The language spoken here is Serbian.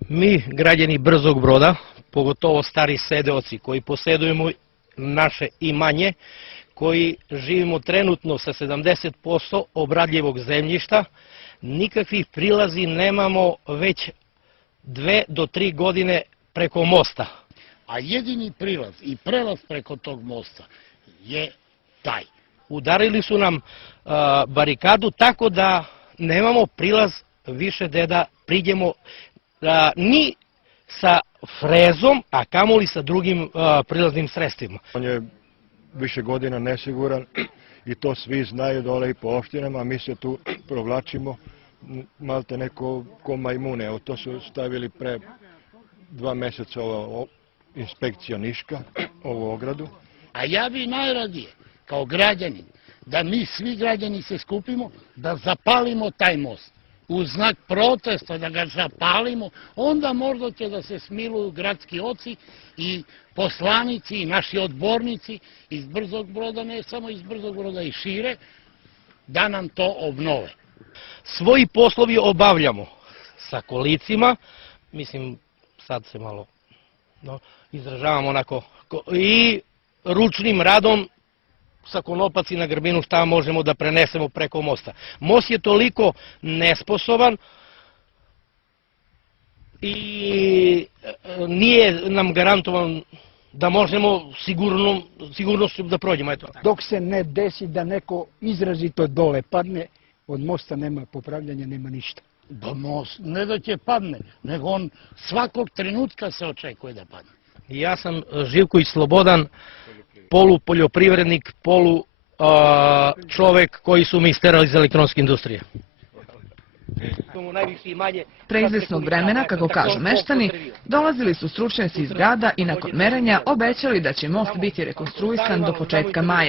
Mi, građani Brzog Broda, pogotovo stari sedeoci koji posedujemo naše imanje, koji živimo trenutno sa 70% obradljivog zemljišta, nikakvih prilazi nemamo već 2 do 3 godine preko mosta. A jedini prilaz i prelaz preko tog mosta je taj. Udarili su nam barikadu tako da nemamo prilaz više da priđemo ni sa frezom, a kamoli sa drugim prilaznim sredstvima. On je više godina nesiguran i to svi znaju dole i po opštinama, mi se tu provlačimo malte neko ko majmune. Evo, to su stavili pre 2 meseca ova inspekcija Niška, ovu ogradu. A ja bi najradije, kao građanin, da mi svi građani se skupimo, da zapalimo taj most. U znak protesta da ga zapalimo, onda možda će da se smiluju gradski oci i poslanici i naši odbornici iz Brzog Broda, ne samo iz Brzog Broda i šire, da nam to obnove. Svoji poslovi obavljamo sa kolicima, mislim sad se malo izražavam onako, i ručnim radom sa konopac i na grbinu šta možemo da prenesemo preko mosta. Most je toliko nesposoban i nije nam garantovan da možemo sigurnošću da prođemo. Dok se ne desi da neko izrazito dole padne, od mosta nema popravljanja, nema ništa. Da most ne da će padne, nego on svakog trenutka se očekuje da padne. Ja sam Živković Slobodan, polupoljoprivrednik, čovek koji su mi isterali iz elektronske industrije. Pre izvesnog vremena, kako kažu meštani, dolazili su stručnjaci iz grada i nakon merenja obećali da će most biti rekonstruisan do početka maja.